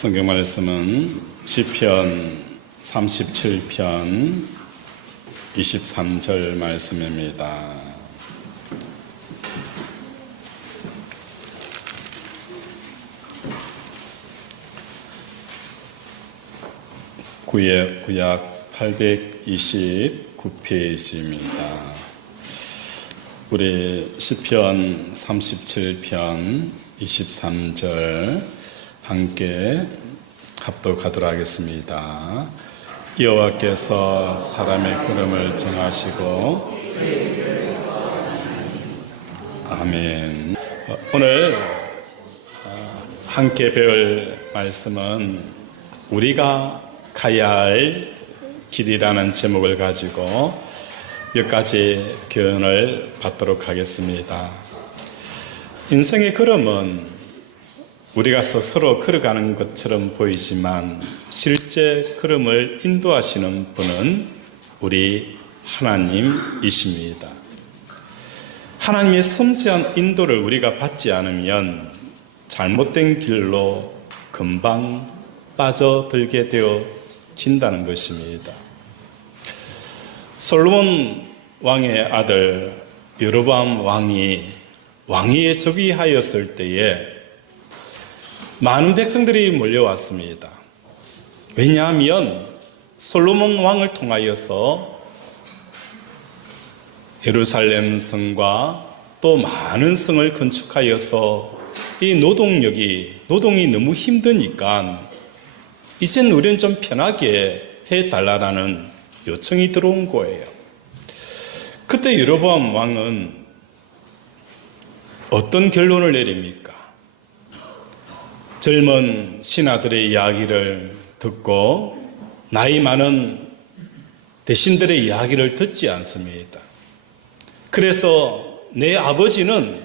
성경 말씀은 시편 37편 23절 말씀입니다. 구약 829페이지입니다. 우리 시편 37편 23절 함께 합독하도록 하겠습니다. 여호와께서 사람의 걸음을 정하시고 아멘. 오늘 함께 배울 말씀은 우리가 가야 할 길이라는 제목을 가지고 몇 가지 교훈을 받도록 하겠습니다. 인생의 걸음은 우리가 스스로 걸어가는 것처럼 보이지만 실제 걸음을 인도하시는 분은 우리 하나님이십니다. 하나님의 섬세한 인도를 우리가 받지 않으면 잘못된 길로 금방 빠져들게 되어진다는 것입니다. 솔로몬 왕의 아들 여로보암 왕이 왕위에 즉위하였을 때에 많은 백성들이 몰려왔습니다. 왜냐하면 솔로몬 왕을 통하여서 예루살렘 성과 또 많은 성을 건축하여서 이 노동이 너무 힘드니까 이젠 우리는 좀 편하게 해달라는 요청이 들어온 거예요. 그때 여로보암 왕은 어떤 결론을 내립니까? 젊은 신하들의 이야기를 듣고 나이 많은 대신들의 이야기를 듣지 않습니다. 그래서 내 아버지는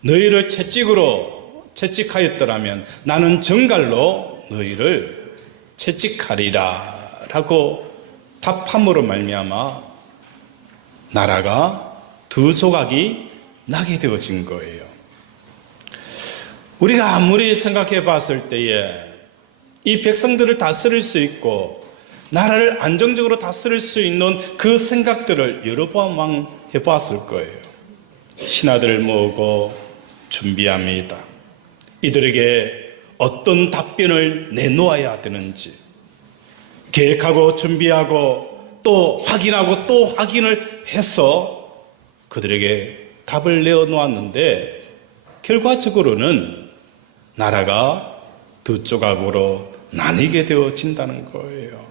너희를 채찍하였더라면 나는 정갈로 너희를 채찍하리라 라고 답함으로 말미암아 나라가 두 조각이 나게 되어진 거예요. 우리가 아무리 생각해 봤을 때에 이 백성들을 다스릴 수 있고 나라를 안정적으로 다스릴 수 있는 그 생각들을 여러 번 해봤을 거예요. 신하들을 모으고 준비합니다. 이들에게 어떤 답변을 내놓아야 되는지 계획하고 준비하고 또 확인하고 또 확인을 해서 그들에게 답을 내어놓았는데 결과적으로는 나라가 두 조각으로 나뉘게 되어진다는 거예요.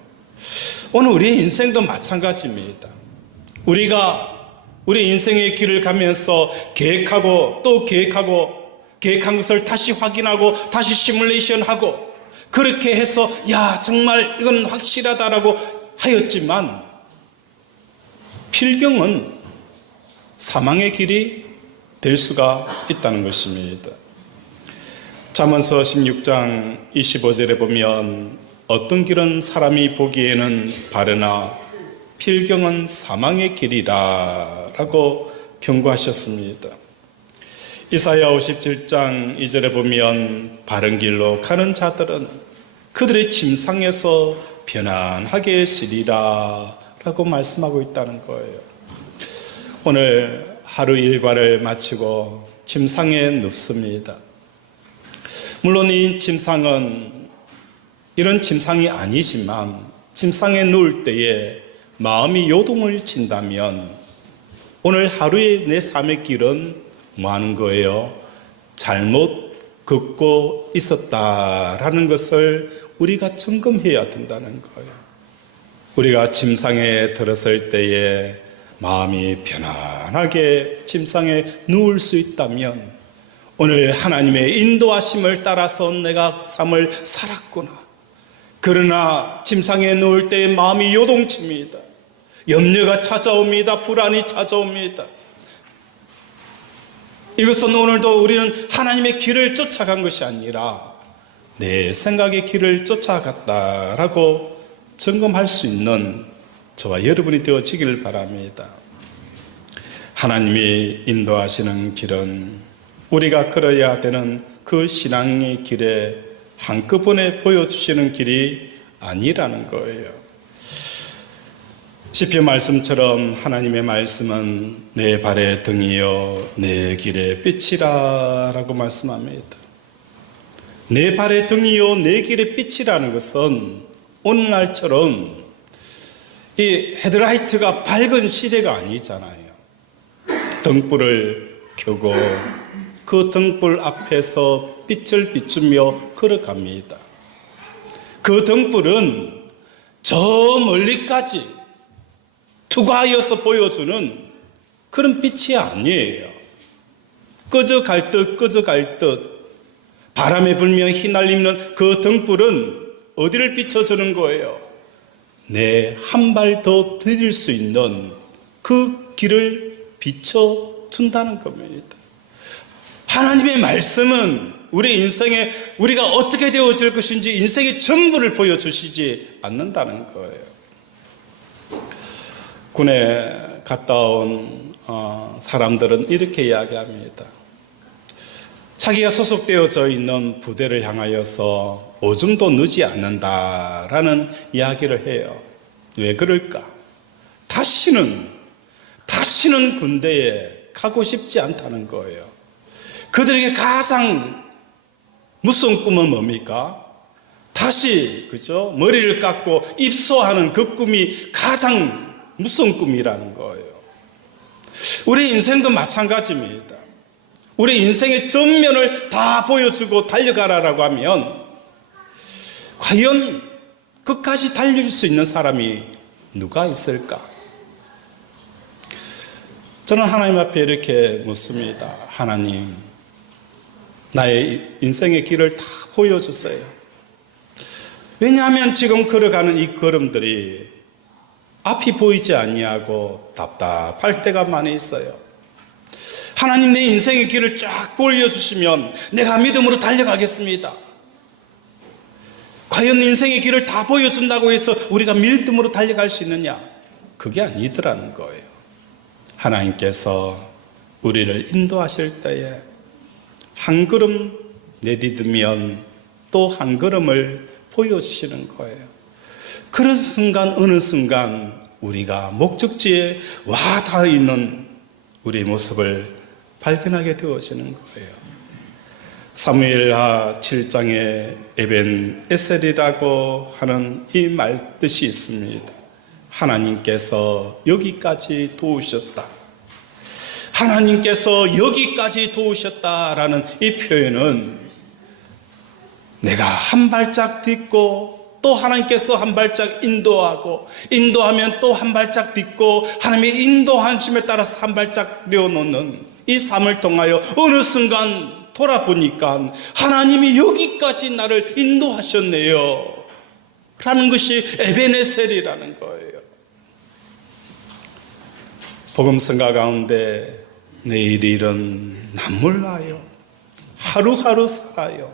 오늘 우리의 인생도 마찬가지입니다. 우리가 우리 인생의 길을 가면서 계획하고 또 계획한 것을 다시 확인하고 다시 시뮬레이션하고 그렇게 해서 야 정말 이건 확실하다라고 하였지만 필경은 사망의 길이 될 수가 있다는 것입니다. 잠언서 16장 25절에 보면 어떤 길은 사람이 보기에는 바르나 필경은 사망의 길이라 라고 경고하셨습니다. 이사야 57장 2절에 보면 바른 길로 가는 자들은 그들의 침상에서 편안하게 쉬리라 라고 말씀하고 있다는 거예요. 오늘 하루 일과를 마치고 침상에 눕습니다. 물론 이 침상은 이런 침상이 아니지만 침상에 누울 때에 마음이 요동을 친다면 오늘 하루의 내 삶의 길은 뭐 하는 거예요? 잘못 걷고 있었다라는 것을 우리가 점검해야 된다는 거예요. 우리가 침상에 들었을 때에 마음이 편안하게 침상에 누울 수 있다면 오늘 하나님의 인도하심을 따라서 내가 삶을 살았구나. 그러나 침상에 누울 때에 마음이 요동칩니다. 염려가 찾아옵니다. 불안이 찾아옵니다. 이것은 오늘도 우리는 하나님의 길을 쫓아간 것이 아니라 내 생각의 길을 쫓아갔다라고 점검할 수 있는 저와 여러분이 되어지길 바랍니다. 하나님이 인도하시는 길은 우리가 걸어야 되는 그 신앙의 길에 한꺼번에 보여주시는 길이 아니라는 거예요. 시편 말씀처럼 하나님의 말씀은 내 발의 등이요 내 길의 빛이라 라고 말씀합니다. 내 발의 등이요 내 길의 빛이라는 것은 오늘날처럼 이 헤드라이트가 밝은 시대가 아니잖아요. 등불을 켜고 그 등불 앞에서 빛을 비추며 걸어갑니다. 그 등불은 저 멀리까지 투과하여서 보여주는 그런 빛이 아니에요. 꺼져갈 듯 바람에 불며 휘날리는 그 등불은 어디를 비춰주는 거예요? 내 한 발 더 들일 수 있는 그 길을 비춰준다는 겁니다. 하나님의 말씀은 우리 인생에 우리가 어떻게 되어질 것인지 인생의 전부를 보여주시지 않는다는 거예요. 군에 갔다 온 사람들은 이렇게 이야기합니다. 자기가 소속되어져 있는 부대를 향하여서 오줌도 누지 않는다라는 이야기를 해요. 왜 그럴까? 다시는 군대에 가고 싶지 않다는 거예요. 그들에게 가장 무서운 꿈은 뭡니까? 다시 머리를 깎고 입소하는 그 꿈이 가장 무서운 꿈이라는 거예요. 우리 인생도 마찬가지입니다. 우리 인생의 전면을 다 보여주고 달려가라라고 하면 과연 끝까지 달릴 수 있는 사람이 누가 있을까? 저는 하나님 앞에 이렇게 묻습니다. 하나님, 나의 인생의 길을 다 보여주세요. 왜냐하면 지금 걸어가는 이 걸음들이 앞이 보이지 아니하고 답답할 때가 많이 있어요. 하나님, 내 인생의 길을 쫙 보여주시면 내가 믿음으로 달려가겠습니다. 과연 인생의 길을 다 보여준다고 해서 우리가 믿음으로 달려갈 수 있느냐? 그게 아니더라는 거예요. 하나님께서 우리를 인도하실 때에 한 걸음 내디디면 또 한 걸음을 보여주시는 거예요. 그런 순간, 어느 순간 우리가 목적지에 와 닿아 있는 우리의 모습을 발견하게 되어지는 거예요. 사무엘하 7장에 에벤 에셀이라고 하는 이 말뜻이 있습니다. 하나님께서 여기까지 도우셨다. 하나님께서 여기까지 도우셨다라는 이 표현은 내가 한 발짝 딛고 또 하나님께서 한 발짝 인도하면 또 한 발짝 딛고 하나님의 인도하심에 따라서 한 발짝 내어놓는 이 삶을 통하여 어느 순간 돌아보니까 하나님이 여기까지 나를 인도하셨네요 라는 것이 에베네셀이라는 거예요. 복음성가 가운데 내일 일은 난 몰라요. 하루하루 살아요.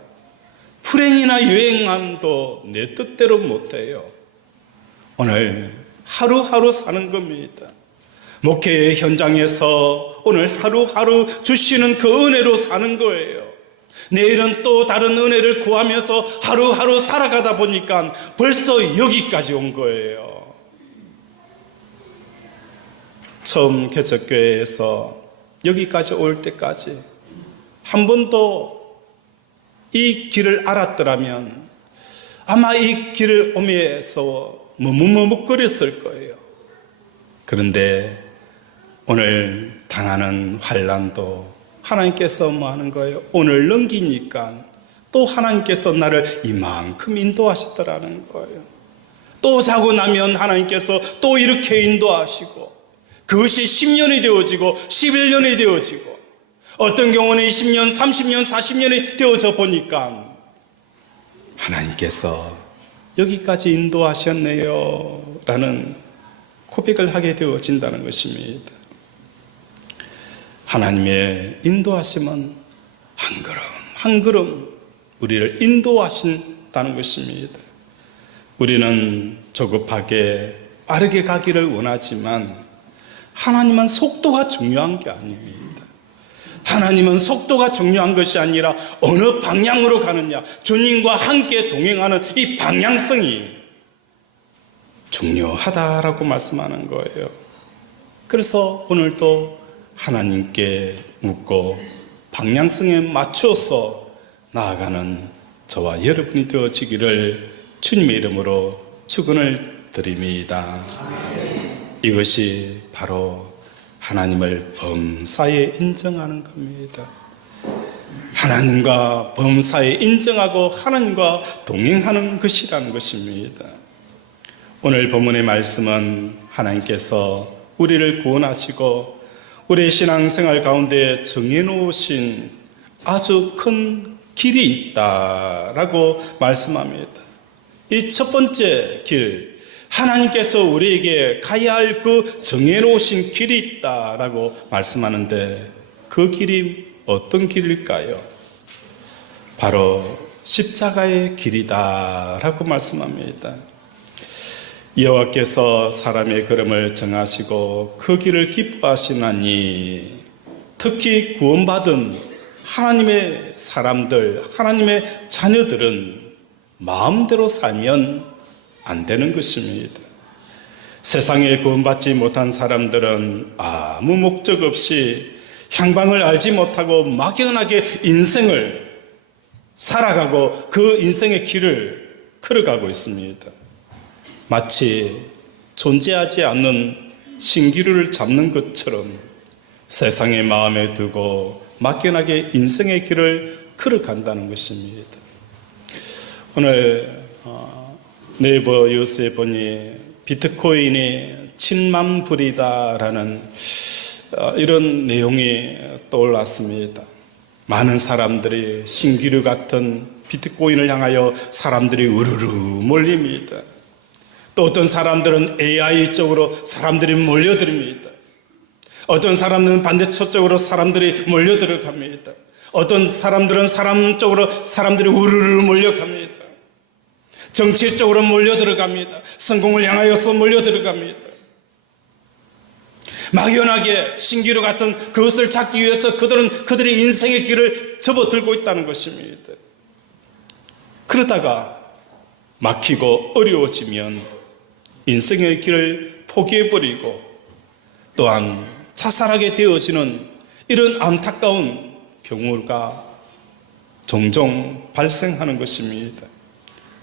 불행이나 유행함도 내 뜻대로 못해요. 오늘 하루하루 사는 겁니다. 목회의 현장에서 오늘 하루하루 주시는 그 은혜로 사는 거예요. 내일은 또 다른 은혜를 구하면서 하루하루 살아가다 보니까 벌써 여기까지 온 거예요. 처음 개척교회에서 여기까지 올 때까지 한 번도 이 길을 알았더라면 아마 이 길을 오면서 머뭇머뭇거렸을 거예요. 그런데 오늘 당하는 환난도 하나님께서 뭐 하는 거예요? 오늘 넘기니까 또 하나님께서 나를 이만큼 인도하셨더라는 거예요. 또 자고 나면 하나님께서 또 이렇게 인도하시고 그것이 10년이 되어지고 11년이 되어지고 어떤 경우는 20년, 30년, 40년이 되어져 보니까 하나님께서 여기까지 인도하셨네요 라는 고백을 하게 되어진다는 것입니다. 하나님의 인도하심은 한 걸음 한 걸음 우리를 인도하신다는 것입니다. 우리는 조급하게 빠르게 가기를 원하지만 하나님은 속도가 중요한 게 아닙니다. 하나님은 속도가 중요한 것이 아니라 어느 방향으로 가느냐, 주님과 함께 동행하는 이 방향성이 중요하다라고 말씀하는 거예요. 그래서 오늘도 하나님께 묻고 방향성에 맞춰서 나아가는 저와 여러분이 되어지기를 주님의 이름으로 축원을 드립니다. 이것이 바로 하나님을 범사에 인정하는 겁니다. 하나님과 범사에 인정하고 하나님과 동행하는 것이라는 것입니다. 오늘 본문의 말씀은 하나님께서 우리를 구원하시고 우리의 신앙생활 가운데 정해놓으신 아주 큰 길이 있다라고 말씀합니다. 이 첫 번째 길, 하나님께서 우리에게 가야 할 그 정해놓으신 길이 있다라고 말씀하는데 그 길이 어떤 길일까요? 바로 십자가의 길이다라고 말씀합니다. 여호와께서 사람의 걸음을 정하시고 그 길을 기뻐하시나니 특히 구원받은 하나님의 사람들, 하나님의 자녀들은 마음대로 살면 안 되는 것입니다. 세상에 구원받지 못한 사람들은 아무 목적 없이 향방을 알지 못하고 막연하게 인생을 살아가고 그 인생의 길을 걸어가고 있습니다. 마치 존재하지 않는 신기루를 잡는 것처럼 세상의 마음에 두고 막연하게 인생의 길을 걸어간다는 것입니다. 오늘 네이버 뉴스에 보니 비트코인이 7만 불이다라는 이런 내용이 떠올랐습니다. 많은 사람들이 신기루 같은 비트코인을 향하여 사람들이 우르르 몰립니다. 또 어떤 사람들은 AI 쪽으로 사람들이 몰려듭니다. 어떤 사람들은 반대쪽으로 사람들이 몰려들어갑니다. 어떤 사람들은 사람 쪽으로 사람들이 우르르 몰려갑니다. 정치 쪽으로 몰려들어갑니다. 성공을 향하여서 몰려들어갑니다. 막연하게 신기루 같은 그것을 찾기 위해서 그들은 그들의 인생의 길을 접어들고 있다는 것입니다. 그러다가 막히고 어려워지면 인생의 길을 포기해버리고 또한 자살하게 되어지는 이런 안타까운 경우가 종종 발생하는 것입니다.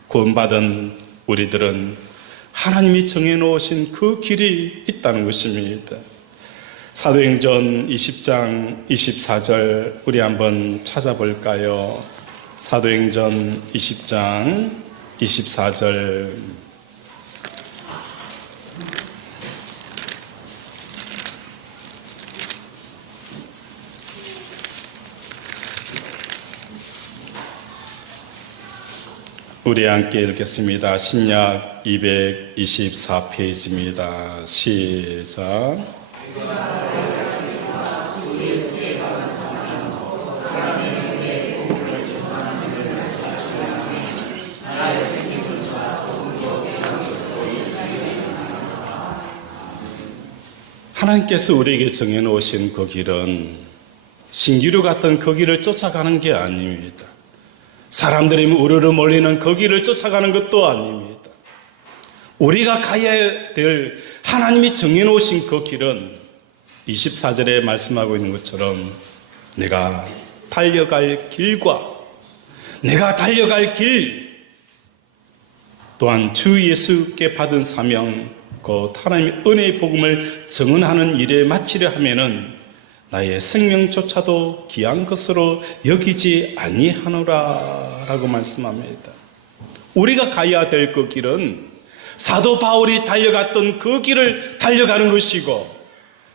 구원받은 우리들은 하나님이 정해놓으신 그 길이 있다는 것입니다. 사도행전 20장 24절 우리 한번 찾아볼까요? 사도행전 20장 24절 우리 함께 읽겠습니다. 신약 224페이지입니다. 시작. 하나님께서 우리에게 정해놓으신 그 길은 신기루 같은 그 길을 쫓아가는 게 아닙니다. 사람들이 우르르 몰리는 그 길을 쫓아가는 것도 아닙니다. 우리가 가야 될 하나님이 정해놓으신 그 길은 24절에 말씀하고 있는 것처럼 내가 달려갈 길과 내가 달려갈 길 또한 주 예수께 받은 사명 그 하나님의 은혜의 복음을 증언하는 일에 마치려 하면은 나의 생명조차도 귀한 것으로 여기지 아니하노라 라고 말씀합니다. 우리가 가야 될 그 길은 사도 바울이 달려갔던 그 길을 달려가는 것이고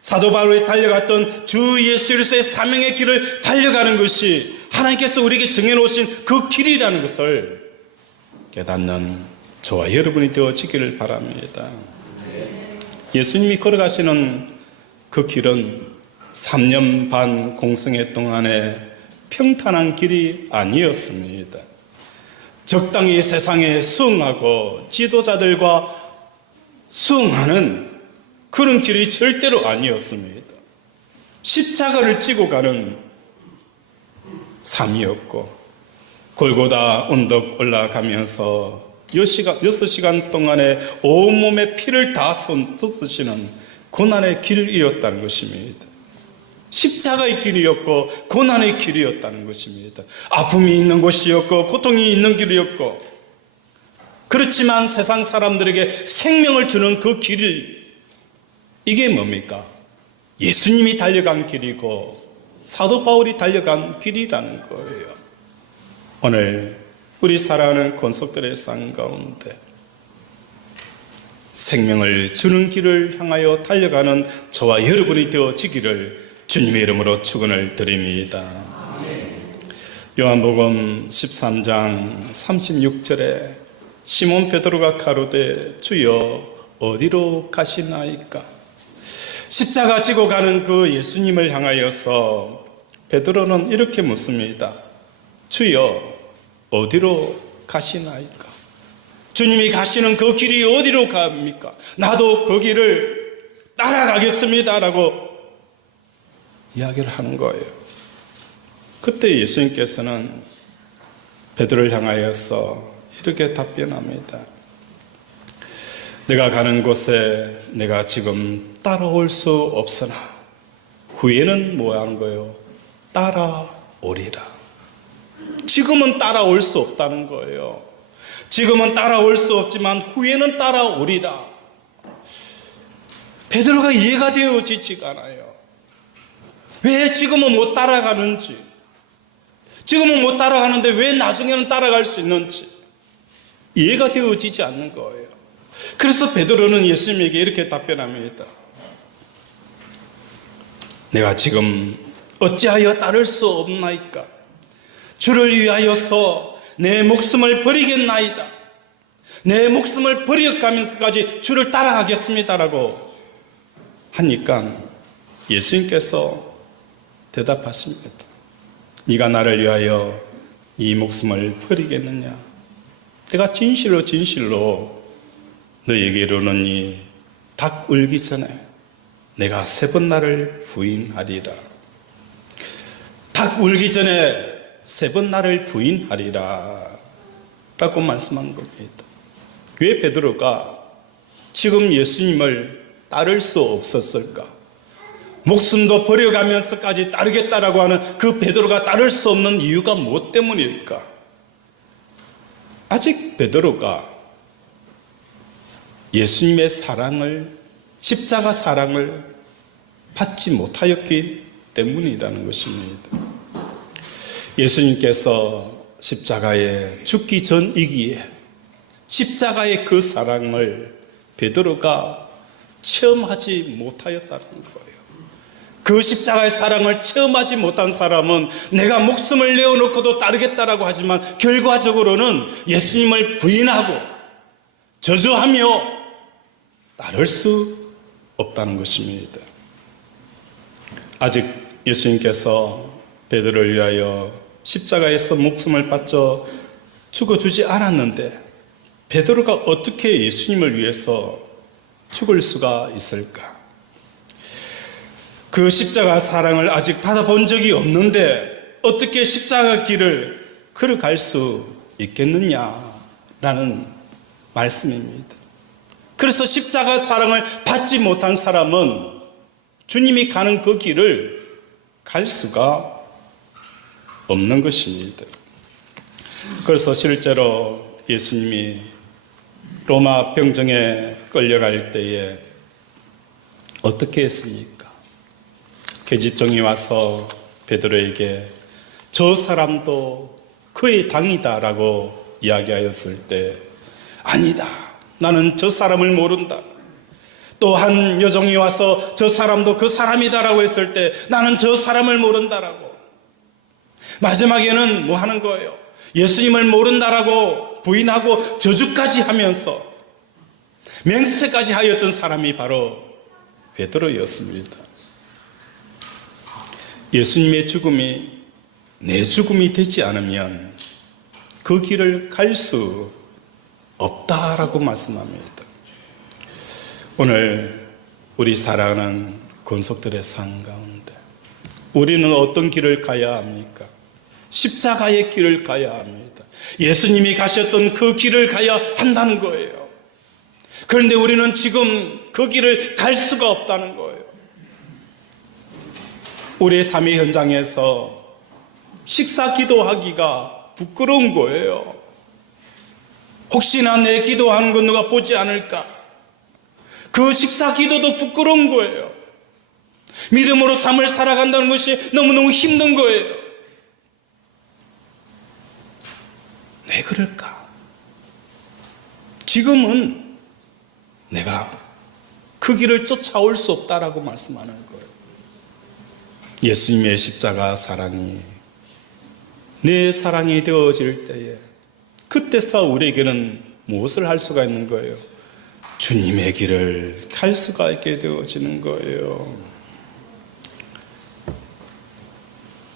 사도 바울이 달려갔던 주 예수 그리스도의 사명의 길을 달려가는 것이 하나님께서 우리에게 정해놓으신 그 길이라는 것을 깨닫는 저와 여러분이 되어지기를 바랍니다. 예수님이 걸어가시는 그 길은 3년 반 공생애 동안에 평탄한 길이 아니었습니다. 적당히 세상에 수응하고 지도자들과 수응하는 그런 길이 절대로 아니었습니다. 십자가를 지고 가는 삶이었고, 골고다 언덕 올라가면서 6시간 동안에 온몸에 피를 다 쏟으시는 고난의 길이었다는 것입니다. 십자가의 길이었고 고난의 길이었다는 것입니다. 아픔이 있는 곳이었고 고통이 있는 길이었고, 그렇지만 세상 사람들에게 생명을 주는 그 길을, 이게 뭡니까? 예수님이 달려간 길이고 사도 바울이 달려간 길이라는 거예요. 오늘 우리 사랑하는 권속들의 상 가운데 생명을 주는 길을 향하여 달려가는 저와 여러분이 되어지기를 주님의 이름으로 축원을 드립니다. 요한복음 13장 36절에 시몬 베드로가 가로되 주여 어디로 가시나이까? 십자가 지고 가는 그 예수님을 향하여서 베드로는 이렇게 묻습니다. 주여 어디로 가시나이까? 주님이 가시는 그 길이 어디로 갑니까? 나도 그 길을 따라가겠습니다 라고 이야기를 하는 거예요. 그때 예수님께서는 베드로를 향하여서 이렇게 답변합니다. 내가 가는 곳에 내가 지금 따라올 수 없으나 후에는 뭐 하는 거예요? 따라오리라. 지금은 따라올 수 없다는 거예요. 지금은 따라올 수 없지만 후에는 따라오리라. 베드로가 이해가 되어지지가 않아요. 왜 지금은 못 따라가는지, 지금은 못 따라가는데 왜 나중에는 따라갈 수 있는지 이해가 되어지지 않는 거예요. 그래서 베드로는 예수님에게 이렇게 답변합니다. 내가 지금 어찌하여 따를 수 없나이까? 주를 위하여서 내 목숨을 버리겠나이다. 내 목숨을 버려가면서까지 주를 따라가겠습니다라고 하니까 예수님께서 대답하십니다. 네가 나를 위하여 이 목숨을 버리겠느냐? 내가 진실로 너에게 이르노니 닭 울기 전에 내가 3번 나를 부인하리라. 닭 울기 전에 3번 나를 부인하리라 라고 말씀한 겁니다. 왜 베드로가 지금 예수님을 따를 수 없었을까? 목숨도 버려가면서까지 따르겠다라고 하는 그 베드로가 따를 수 없는 이유가 무엇 때문일까? 아직 베드로가 예수님의 사랑을, 십자가 사랑을 받지 못하였기 때문이라는 것입니다. 예수님께서 십자가에 죽기 전이기에 십자가의 그 사랑을 베드로가 체험하지 못하였다는 거예요. 그 십자가의 사랑을 체험하지 못한 사람은 내가 목숨을 내어놓고도 따르겠다라고 하지만 결과적으로는 예수님을 부인하고 저주하며 따를 수 없다는 것입니다. 아직 예수님께서 베드로를 위하여 십자가에서 목숨을 바쳐 죽어주지 않았는데 베드로가 어떻게 예수님을 위해서 죽을 수가 있을까? 그 십자가 사랑을 아직 받아본 적이 없는데 어떻게 십자가 길을 걸어갈 수 있겠느냐라는 말씀입니다. 그래서 십자가 사랑을 받지 못한 사람은 주님이 가는 그 길을 갈 수가 없는 것입니다. 그래서 실제로 예수님이 로마 병정에 끌려갈 때에 어떻게 했습니까? 계집종이 와서 베드로에게 저 사람도 그의 당이다라고 이야기하였을 때 아니다, 나는 저 사람을 모른다. 또 한 여종이 와서 저 사람도 그 사람이다라고 했을 때 나는 저 사람을 모른다라고. 마지막에는 뭐 하는 거예요? 예수님을 모른다라고 부인하고 저주까지 하면서 맹세까지 하였던 사람이 바로 베드로였습니다. 예수님의 죽음이 내 죽음이 되지 않으면 그 길을 갈 수 없다라고 말씀합니다. 오늘 우리 사랑하는 권속들의 상 가운데 우리는 어떤 길을 가야 합니까? 십자가의 길을 가야 합니다. 예수님이 가셨던 그 길을 가야 한다는 거예요. 그런데 우리는 지금 그 길을 갈 수가 없다는 거예요. 우리의 삶의 현장에서 식사 기도하기가 부끄러운 거예요. 혹시나 내 기도하는 거 누가 보지 않을까? 그 식사 기도도 부끄러운 거예요. 믿음으로 삶을 살아간다는 것이 너무너무 힘든 거예요. 왜 그럴까? 지금은 내가 그 길을 쫓아올 수 없다라고 말씀하는 거예요. 예수님의 십자가 사랑이 내 사랑이 되어질 때에 그때서 우리에게는 무엇을 할 수가 있는 거예요? 주님의 길을 갈 수가 있게 되어지는 거예요.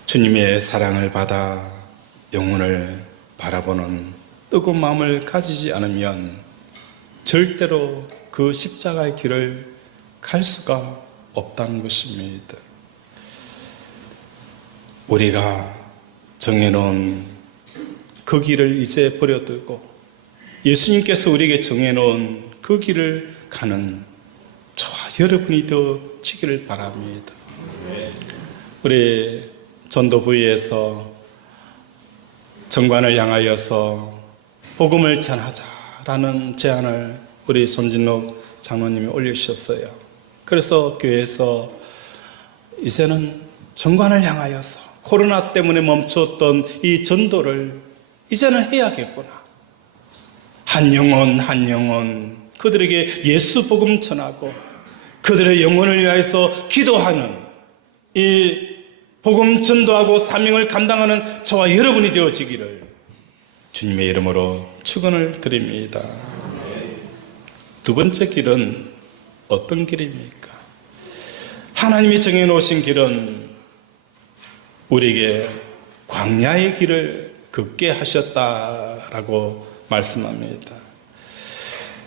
주님의 사랑을 받아 영혼을 바라보는 뜨거운 마음을 가지지 않으면 절대로 그 십자가의 길을 갈 수가 없다는 것입니다. 우리가 정해놓은 그 길을 이제 버려두고 예수님께서 우리에게 정해놓은 그 길을 가는 저와 여러분이 되어지기를 바랍니다. 우리 전도부에서 정관을 향하여서 복음을 전하자라는 제안을 우리 손진록 장로님이 올려주셨어요. 그래서 교회에서 이제는 정관을 향하여서 코로나 때문에 멈췄던 이 전도를 이제는 해야겠구나. 한 영혼 그들에게 예수 복음 전하고 그들의 영혼을 위하여서 기도하는 이 복음 전도하고 사명을 감당하는 저와 여러분이 되어지기를 주님의 이름으로 축원을 드립니다. 두 번째 길은 어떤 길입니까? 하나님이 정해놓으신 길은 우리에게 광야의 길을 걷게 하셨다라고 말씀합니다.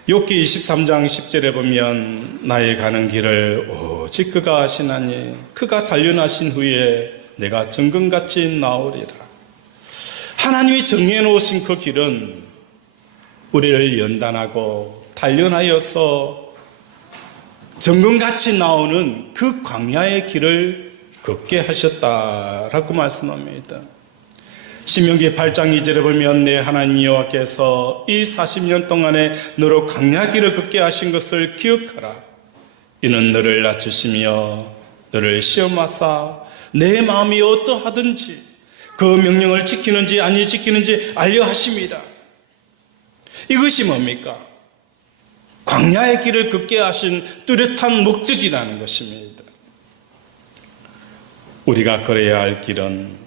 욥기 23장 10절에 보면 나의 가는 길을 오직 그가 아시나니 그가 단련하신 후에 내가 정금같이 나오리라. 하나님이 정해놓으신 그 길은 우리를 연단하고 단련하여서 정금같이 나오는 그 광야의 길을 걷게 하셨다라고 말씀합니다. 신명기 8장 2절에 보면 내 하나님 여호와께서 이 40년 동안에 너로 광야 길을 걷게 하신 것을 기억하라. 이는 너를 낮추시며 너를 시험하사 내 마음이 어떠하든지 그 명령을 지키는지 아니 지키는지 알려 하심이라. 이것이 뭡니까? 광야의 길을 걷게 하신 뚜렷한 목적이라는 것입니다. 우리가 걸어야 할 길은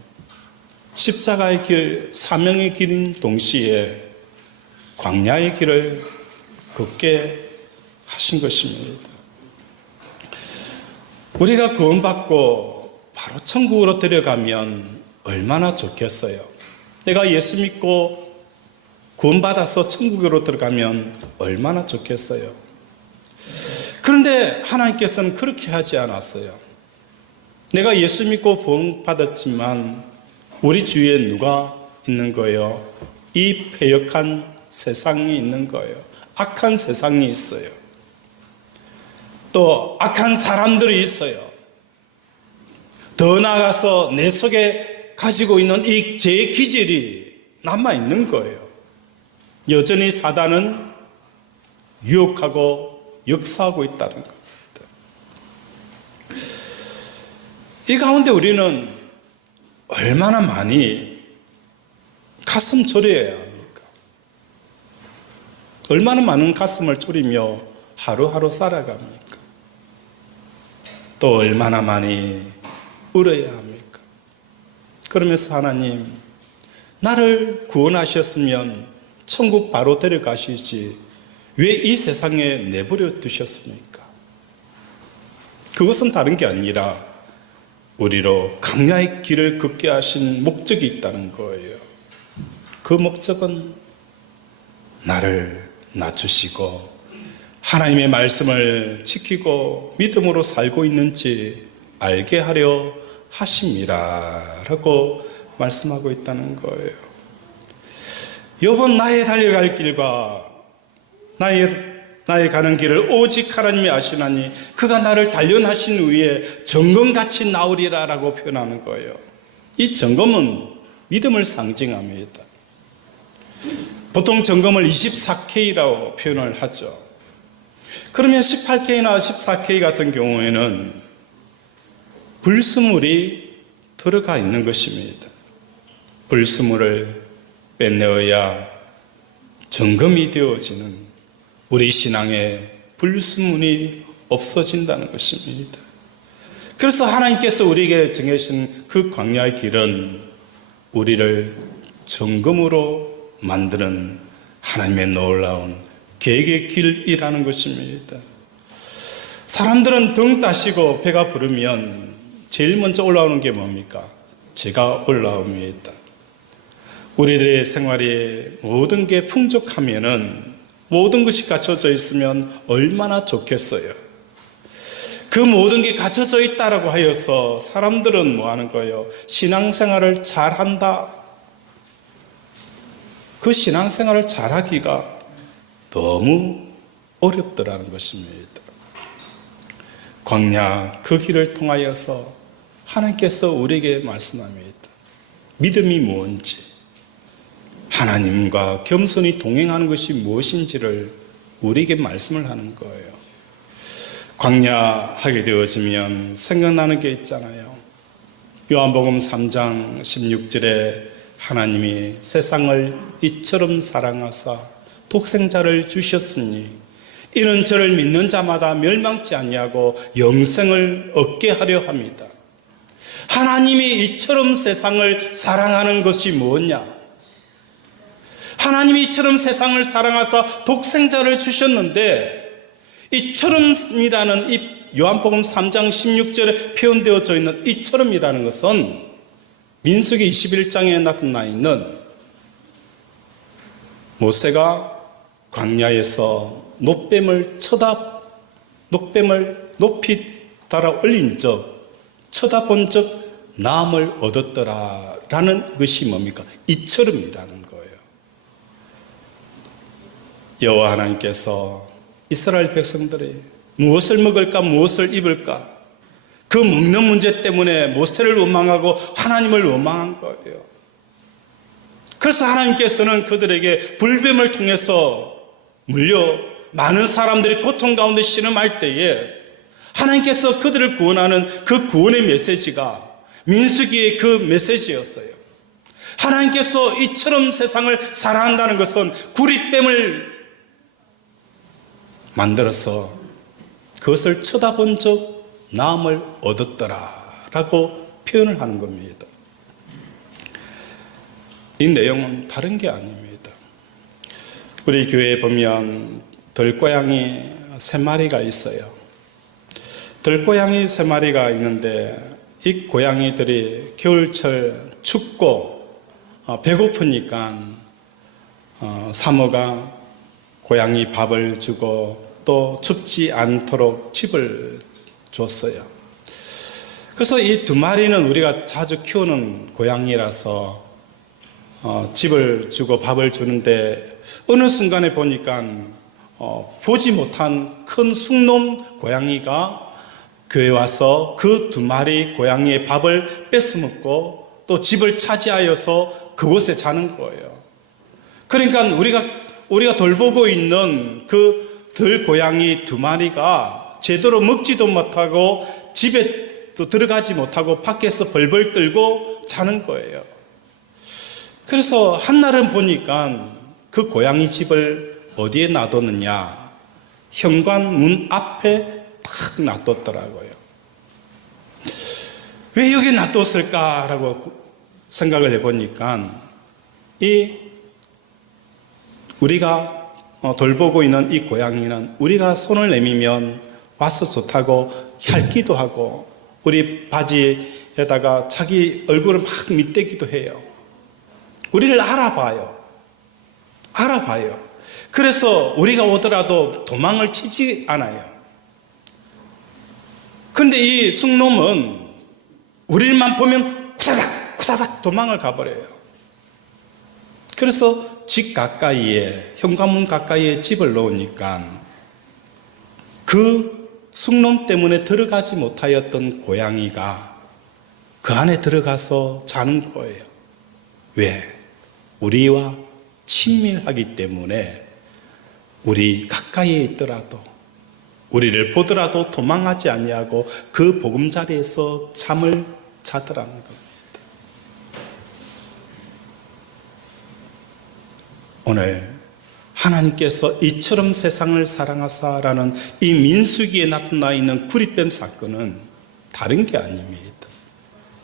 십자가의 길, 사명의 길인 동시에 광야의 길을 걷게 하신 것입니다. 우리가 구원받고 바로 천국으로 데려가면 얼마나 좋겠어요. 내가 예수 믿고 구원받아서 천국으로 들어가면 얼마나 좋겠어요. 그런데 하나님께서는 그렇게 하지 않았어요. 내가 예수 믿고 구원받았지만 우리 주위에 누가 있는 거예요? 이 패역한 세상이 있는 거예요. 악한 세상이 있어요. 또 악한 사람들이 있어요. 더 나아가서 내 속에 가지고 있는 이 죄의 기질이 남아있는 거예요. 여전히 사단은 유혹하고 역사하고 있다는 겁니다. 이 가운데 우리는 얼마나 많이 가슴 졸여야 합니까? 얼마나 많은 가슴을 졸이며 하루하루 살아갑니까? 또 얼마나 많이 울어야 합니까? 그러면서 하나님, 나를 구원하셨으면 천국 바로 데려가시지 왜 이 세상에 내버려 두셨습니까? 그것은 다른 게 아니라 우리로 광야의 길을 걷게 하신 목적이 있다는 거예요. 그 목적은 나를 낮추시고 하나님의 말씀을 지키고 믿음으로 살고 있는지 알게 하려 하심이라 라고 말씀하고 있다는 거예요. 여보, 나의 달려갈 길과 나의 가는 길을 오직 하나님이 아시나니 그가 나를 단련하신 후에 점검같이 나오리라 라고 표현하는 거예요. 이 점검은 믿음을 상징합니다. 보통 점검을 24K라고 표현을 하죠. 그러면 18K나 14K 같은 경우에는 불순물이 들어가 있는 것입니다. 불순물을 빼내어야 점검이 되어지는 우리 신앙의 불순물이 없어진다는 것입니다. 그래서 하나님께서 우리에게 정하신 그 광야의 길은 우리를 점검으로 만드는 하나님의 놀라운 계획의 길이라는 것입니다. 사람들은 등 따시고 배가 부르면 제일 먼저 올라오는 게 뭡니까? 제가 올라옵니다. 우리들의 생활이 모든 게 풍족하면은, 모든 것이 갖춰져 있으면 얼마나 좋겠어요. 그 모든 게 갖춰져 있다라고 하여서 사람들은 뭐 하는 거예요? 신앙생활을 잘한다. 그 신앙생활을 잘하기가 너무 어렵더라는 것입니다. 광야 그 길을 통하여서 하나님께서 우리에게 말씀합니다. 믿음이 뭔지, 하나님과 겸손히 동행하는 것이 무엇인지를 우리에게 말씀을 하는 거예요. 광야하게 되어지면 생각나는 게 있잖아요. 요한복음 3장 16절에 하나님이 세상을 이처럼 사랑하사 독생자를 주셨으니 이는 저를 믿는 자마다 멸망치 아니하고 영생을 얻게 하려 합니다. 하나님이 이처럼 세상을 사랑하는 것이 뭐냐? 하나님이 이처럼 세상을 사랑하사 독생자를 주셨는데, 이처럼이라는 이 요한복음 3장 16절에 표현되어져 있는 이처럼이라는 것은 민수기 21장에 나타나 있는 모세가 광야에서 노뱀을 높이 달아 올린 적, 쳐다본 적 나음을 얻었더라라는 것이 뭡니까? 이처럼이라는 거예요. 여호와 하나님께서 이스라엘 백성들이 무엇을 먹을까, 무엇을 입을까, 그 먹는 문제 때문에 모세를 원망하고 하나님을 원망한 거예요. 그래서 하나님께서는 그들에게 불뱀을 통해서 물려 많은 사람들이 고통 가운데 신음할 때에 하나님께서 그들을 구원하는 그 구원의 메시지가 민수기의 그 메시지였어요. 하나님께서 이처럼 세상을 사랑한다는 것은 구리뱀을 만들어서 그것을 쳐다본 적 나음을 얻었더라 라고 표현을 하는 겁니다. 이 내용은 다른 게 아닙니다. 우리 교회에 보면 들고양이 3마리가 있어요. 들고양이 3마리가 있는데 이 고양이들이 겨울철 춥고 배고프니까 사모가 고양이 밥을 주고 또 춥지 않도록 집을 줬어요. 그래서 이 2마리는 우리가 자주 키우는 고양이라서 집을 주고 밥을 주는데 어느 순간에 보니까 보지 못한 큰 숭놈 고양이가 교회에 와서 그 2마리 고양이의 밥을 뺏어먹고 또 집을 차지하여서 그곳에 자는 거예요. 그러니까 우리가 돌보고 있는 그 들고양이 2마리가 제대로 먹지도 못하고 집에 또 들어가지 못하고 밖에서 벌벌 떨고 자는 거예요. 그래서 한날은 보니까 그 고양이 집을 어디에 놔뒀느냐, 현관문 앞에 딱 놔뒀더라고요. 왜 여기 놔뒀을까라고 생각을 해보니까 우리가 돌보고 있는 이 고양이는 우리가 손을 내미면 와서 좋다고 핥기도 하고 우리 바지에다가 자기 얼굴을 막 밑대기도 해요. 우리를 알아봐요. 그래서 우리가 오더라도 도망을 치지 않아요. 그런데 이 숭놈은 우리만 보면 후다닥 후다닥 도망을 가버려요. 그래서 집 가까이에, 현관문 가까이에 집을 놓으니까 그 숭놈 때문에 들어가지 못하였던 고양이가 그 안에 들어가서 자는 거예요. 왜? 우리와 친밀하기 때문에 우리 가까이에 있더라도, 우리를 보더라도 도망하지 아니하고 그 보금자리에서 잠을 자더라는 겁니다. 오늘 하나님께서 이처럼 세상을 사랑하사라는 이 민수기에 나타나 있는 구릿뱀 사건은 다른 게 아닙니다.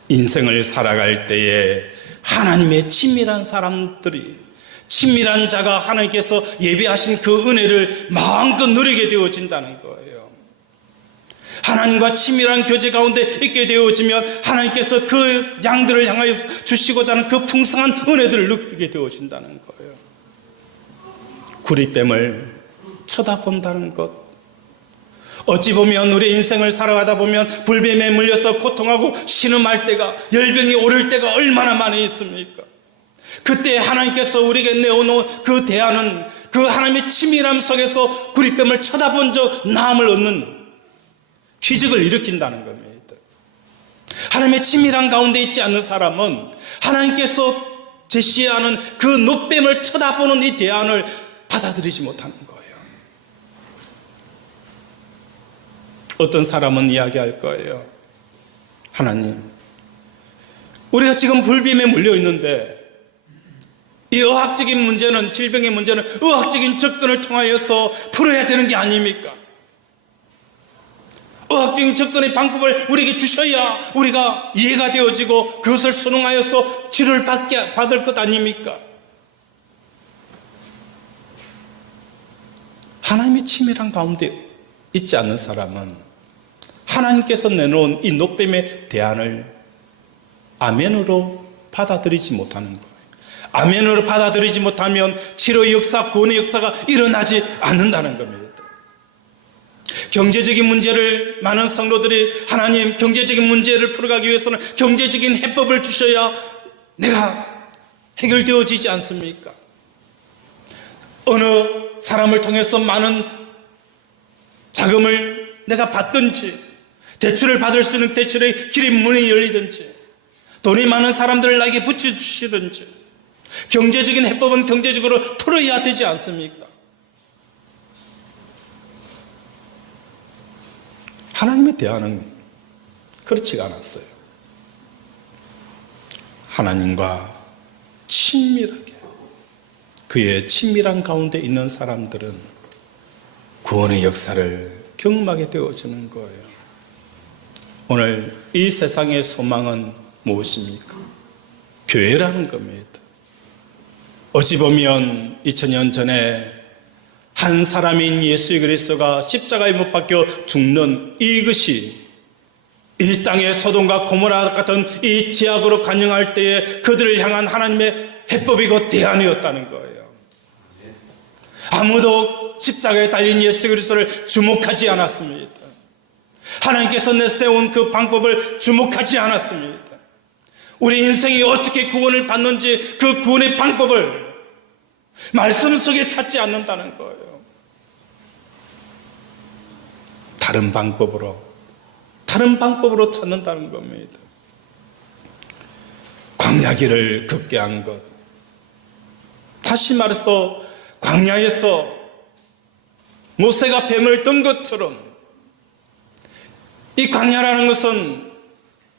인생을 살아갈 때에 하나님의 친밀한 사람들이, 친밀한 자가 하나님께서 예비하신 그 은혜를 마음껏 누리게 되어진다는 거예요. 하나님과 친밀한 교제 가운데 있게 되어지면 하나님께서 그 양들을 향하여서 주시고자 하는 그 풍성한 은혜들을 누리게 되어진다는 거예요. 구릿뱀을 쳐다본다는 것, 어찌 보면 우리 인생을 살아가다 보면 불뱀에 물려서 고통하고 신음할 때가, 열병이 오를 때가 얼마나 많이 있습니까? 그때 하나님께서 우리에게 내어놓은 그 대안은 그 하나님의 치밀함 속에서 구릿뱀을 쳐다본 적 나음을 얻는 기적을 일으킨다는 겁니다. 하나님의 치밀함 가운데 있지 않는 사람은 하나님께서 제시하는 그 노뱀을 쳐다보는 이 대안을 받아들이지 못하는 거예요. 어떤 사람은 이야기할 거예요. 하나님, 우리가 지금 불뱀에 물려 있는데 이 의학적인 문제는, 질병의 문제는 의학적인 접근을 통하여서 풀어야 되는 게 아닙니까? 의학적인 접근의 방법을 우리에게 주셔야 우리가 이해가 되어지고 그것을 순응하여서 치료를 받을 것 아닙니까? 하나님의 치밀한 가운데 있지 않는 사람은 하나님께서 내놓은 이 노뱀의 대안을 아멘으로 받아들이지 못하는 거예요. 아멘으로 받아들이지 못하면 치료의 역사, 구원의 역사가 일어나지 않는다는 겁니다. 경제적인 문제를 많은 성도들이, 하나님, 경제적인 문제를 풀어가기 위해서는 경제적인 해법을 주셔야 내가 해결되어지지 않습니까? 어느 사람을 통해서 많은 자금을 내가 받든지, 대출을 받을 수 있는 대출의 길이 문이 열리든지, 돈이 많은 사람들을 나에게 붙여주시든지, 경제적인 해법은 경제적으로 풀어야 되지 않습니까? 하나님의 대안은 그렇지가 않았어요. 하나님과 친밀하게, 그의 친밀한 가운데 있는 사람들은 구원의 역사를 경험하게 되어지는 거예요. 오늘 이 세상의 소망은 무엇입니까? 교회라는 겁니다. 어찌 보면 2000년 전에 한 사람인 예수 그리스도가 십자가에 못 박혀 죽는 이것이 이 땅의 소돔과 고모라 같은 이 지악으로 간영할 때에 그들을 향한 하나님의 해법이고 대안이었다는 거예요. 아무도 십자가에 달린 예수 그리스도를 주목하지 않았습니다. 하나님께서 내세운 그 방법을 주목하지 않았습니다. 우리 인생이 어떻게 구원을 받는지 그 구원의 방법을 말씀 속에 찾지 않는다는 거예요. 다른 방법으로 찾는다는 겁니다. 광야길을 걷게 한 것, 다시 말해서 광야에서 모세가 뱀을 든 것처럼 이 광야라는 것은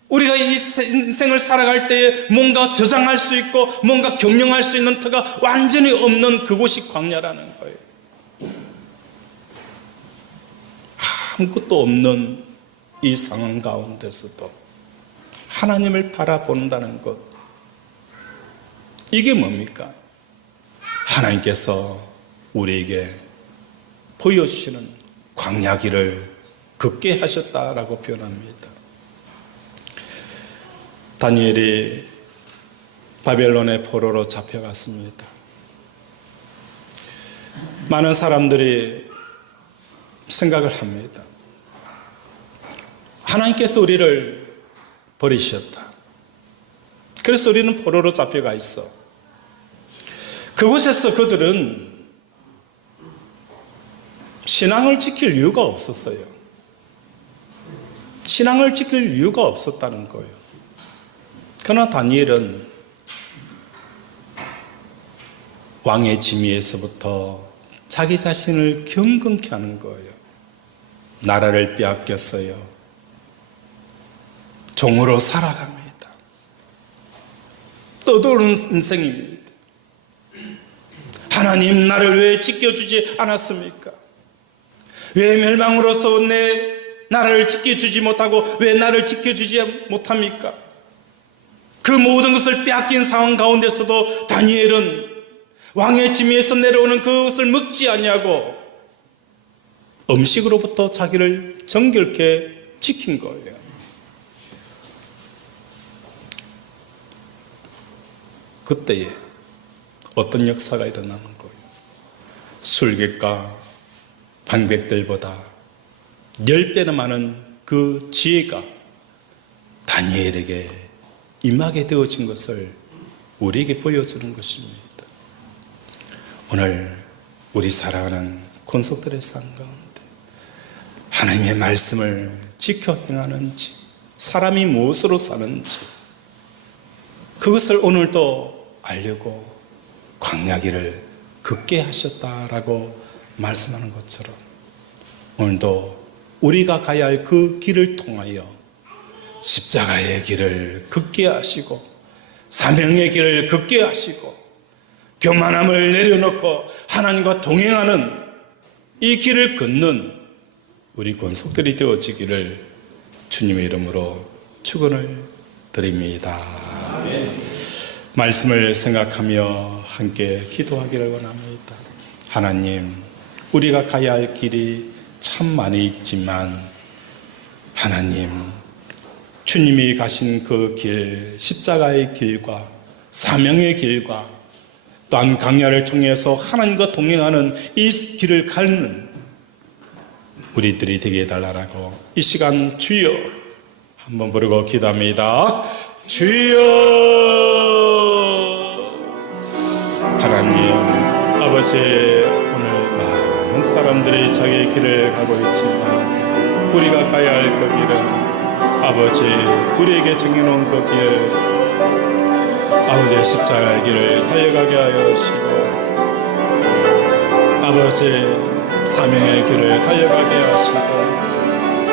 우리가 이 인생을 살아갈 때에 뭔가 저장할 수 있고 뭔가 경영할 수 있는 터가 완전히 없는 그곳이 광야라는 거예요. 아무것도 없는 이 상황 가운데서도 하나님을 바라본다는 것, 이게 뭡니까? 하나님께서 우리에게 보여주시는 광야길을 걷게 하셨다라고 표현합니다. 다니엘이 바벨론의 포로로 잡혀갔습니다. 많은 사람들이 생각을 합니다. 하나님께서 우리를 버리셨다. 그래서 우리는 포로로 잡혀가 있어. 그곳에서 그들은 신앙을 지킬 이유가 없었어요. 신앙을 지킬 이유가 없었다는 거예요. 그러나 다니엘은 왕의 지위에서부터 자기 자신을 경건케 하는 거예요. 나라를 빼앗겼어요. 종으로 살아갑니다. 떠도는 인생입니다. 하나님, 나를 왜 지켜주지 않았습니까? 왜 멸망으로서 내 나라를 지켜주지 못하고 왜 나를 지켜주지 못합니까? 그 모든 것을 빼앗긴 상황 가운데서도 다니엘은 왕의 지위에서 내려오는 그것을 먹지 아니하고 음식으로부터 자기를 정결케 지킨 거예요. 그때에 어떤 역사가 일어나는 거예요. 술객과 방백들보다 10배나 많은 그 지혜가 다니엘에게 임하게 되어진 것을 우리에게 보여주는 것입니다. 오늘 우리 사랑하는 권속들의 삶 가운데 하나님의 말씀을 지켜 행하는지, 사람이 무엇으로 사는지 그것을 오늘도 알려고 광야길을 걷게 하셨다라고 말씀하는 것처럼 오늘도 우리가 가야 할 그 길을 통하여 십자가의 길을 걷게 하시고 사명의 길을 걷게 하시고 교만함을 내려놓고 하나님과 동행하는 이 길을 걷는 우리 권속들이 되어지기를 주님의 이름으로 축원을 드립니다. 말씀을 생각하며 함께 기도하기를 원합니다. 하나님, 우리가 가야 할 길이 참 많이 있지만 하나님, 주님이 가신 그 길, 십자가의 길과 사명의 길과 또한 광야를 통해서 하나님과 동행하는 이 길을 가는 우리들이 되게 해달라고 이 시간 주여 한번 부르고 기도합니다. 주여. 하나님 아버지, 오늘 많은 사람들이 자기의 길을 가고 있지만 우리가 가야 할 그 길은 아버지, 우리에게 정해놓은 그 길, 아버지의 십자가의 길을 달려가게 하여 주시고 아버지 사명의 길을 달려가게 하시고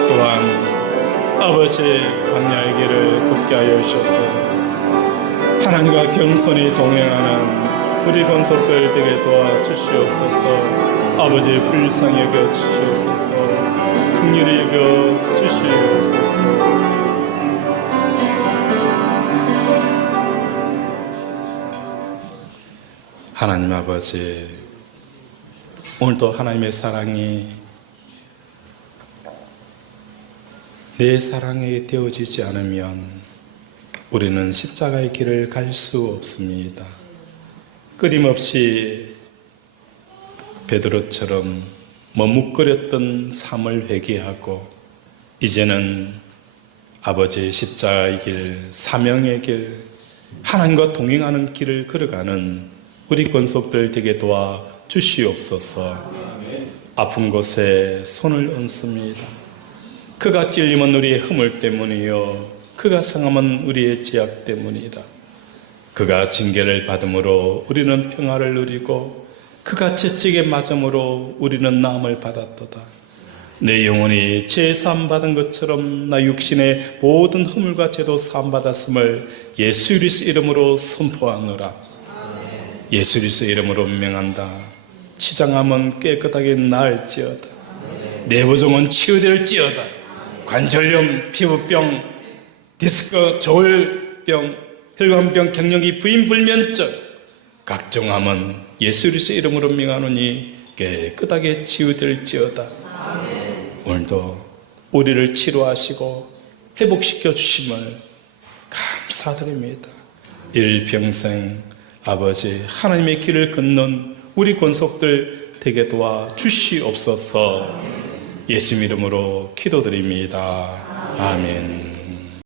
또한 아버지 광야의 길을 걷게 하여 주셔서 하나님과 겸손히 동행하는 우리 권속들 되게 도와주시옵소서. 아버지 불쌍히 여겨 주시옵소서. 긍휼히 여겨 주시옵소서. 하나님 아버지, 오늘도 하나님의 사랑이 내 사랑에 되어지지 않으면 우리는 십자가의 길을 갈 수 없습니다. 끊임없이 베드로처럼 머뭇거렸던 삶을 회개하고 이제는 아버지의 십자가의 길, 사명의 길, 하나님과 동행하는 길을 걸어가는 우리 권속들 되게 도와 주시옵소서. 아픈 곳에 손을 얹습니다. 그가 찔림은 우리의 허물 때문이요 그가 상함은 우리의 죄악 때문이라. 그가 징계를 받음으로 우리는 평화를 누리고 그가 채찍에 맞음으로 우리는 나음을 받았도다. 내 영혼이 죄 사함 받은 것처럼 나 육신의 모든 허물과 죄도 사함 받았음을 예수 그리스도 이름으로 선포하노라. 예수 그리스도 이름으로 명한다. 치장함은 깨끗하게 나을지어다. 내부종은 치유될지어다. 관절염, 피부병, 디스크, 조울병, 혈관병, 갱년기, 부인불면증 각종 암은 예수 그리스도 이름으로 명하노니 깨끗하게 치유될지어다. 오늘도 우리를 치료하시고 회복시켜 주심을 감사드립니다. 일평생 아버지 하나님의 길을 걷는 우리 권속들 되게 도와 주시옵소서. 예수 이름으로 기도드립니다. 아멘.